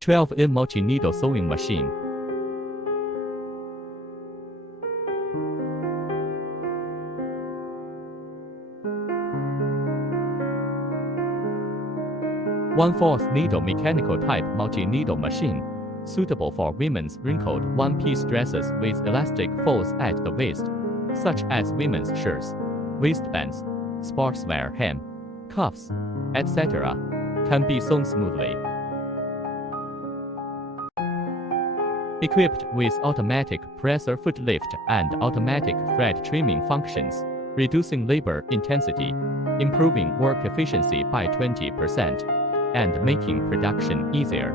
12-in multi-needle sewing machine. One-fourth needle mechanical type multi-needle machine, suitable for women's wrinkled one-piece dresses with elastic folds at the waist, such as women's shirts, waistbands, sportswear hem, cuffs, etc., can be sewn smoothly. Equipped with automatic presser foot lift and automatic thread trimming functions, reducing labor intensity, improving work efficiency by 20%, and making production easier.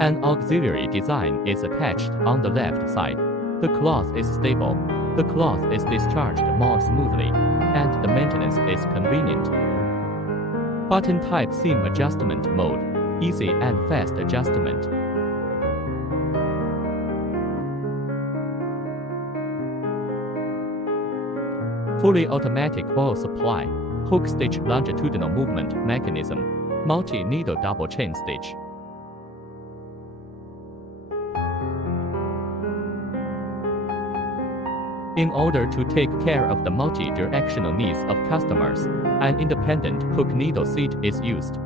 An auxiliary design is attached on the left side. The cloth is stable, the cloth is discharged more smoothly, and the maintenance is convenient. Button type seam adjustment mode, easy and fast adjustment. Fully automatic oil supply, hook stitch longitudinal movement mechanism, multi-needle double chain stitch. In order to take care of the multi-directional needs of customers, an independent hook needle seat is used,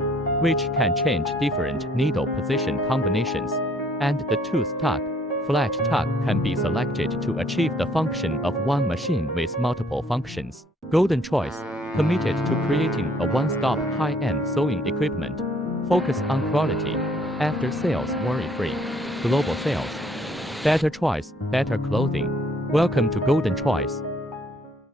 which can change different needle position combinations, and the tooth tuck, flat tuck can be selected to achieve the function of one machine with multiple functions. Golden Choice, committed to creating a one-stop high-end sewing equipment, focus on quality, after-sales worry-free, global sales. Better choice, better clothing. Welcome to Golden Choice.